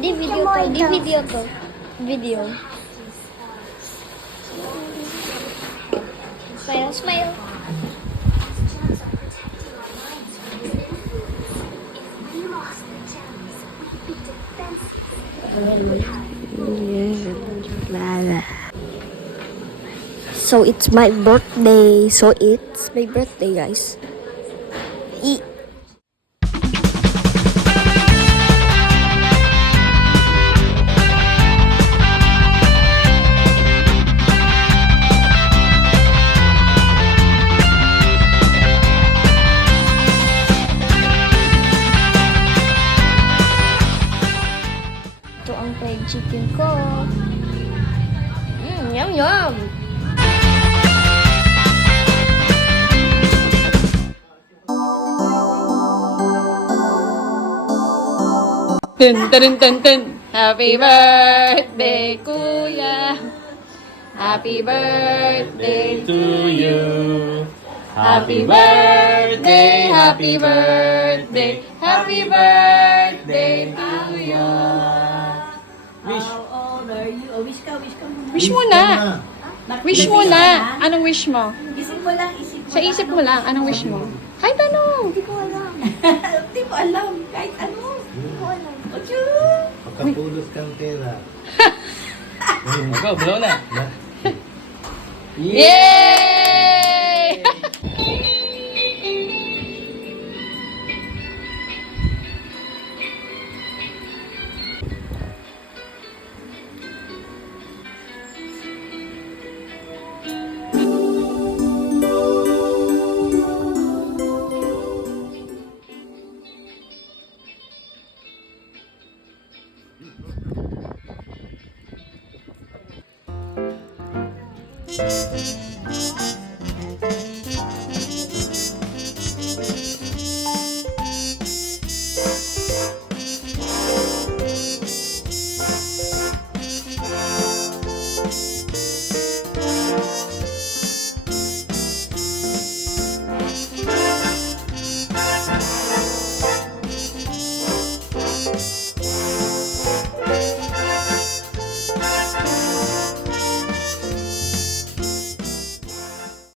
Di video to. Di video to. Video. Smile, smile. So it's my birthday. Guys. Ito ang fried chicken ko. Yum, yum. Dun, dun, dun, dun. Happy birthday, Kuya. Happy birthday to you. Happy birthday, happy birthday, happy birthday to you. Wish. How old are you? Oh, wish ka muna. Wish mo na. Wish mo na. Anong wish mo? Isip mo lang, isip mo Sa isip mo lang, anong wish mo? Kahit ano. Hindi ko alam. Hindi ko alam. Kahit ano. Hindi ko alam. Ocho! Pagkapulot kang pera. Go, blow na. Yay!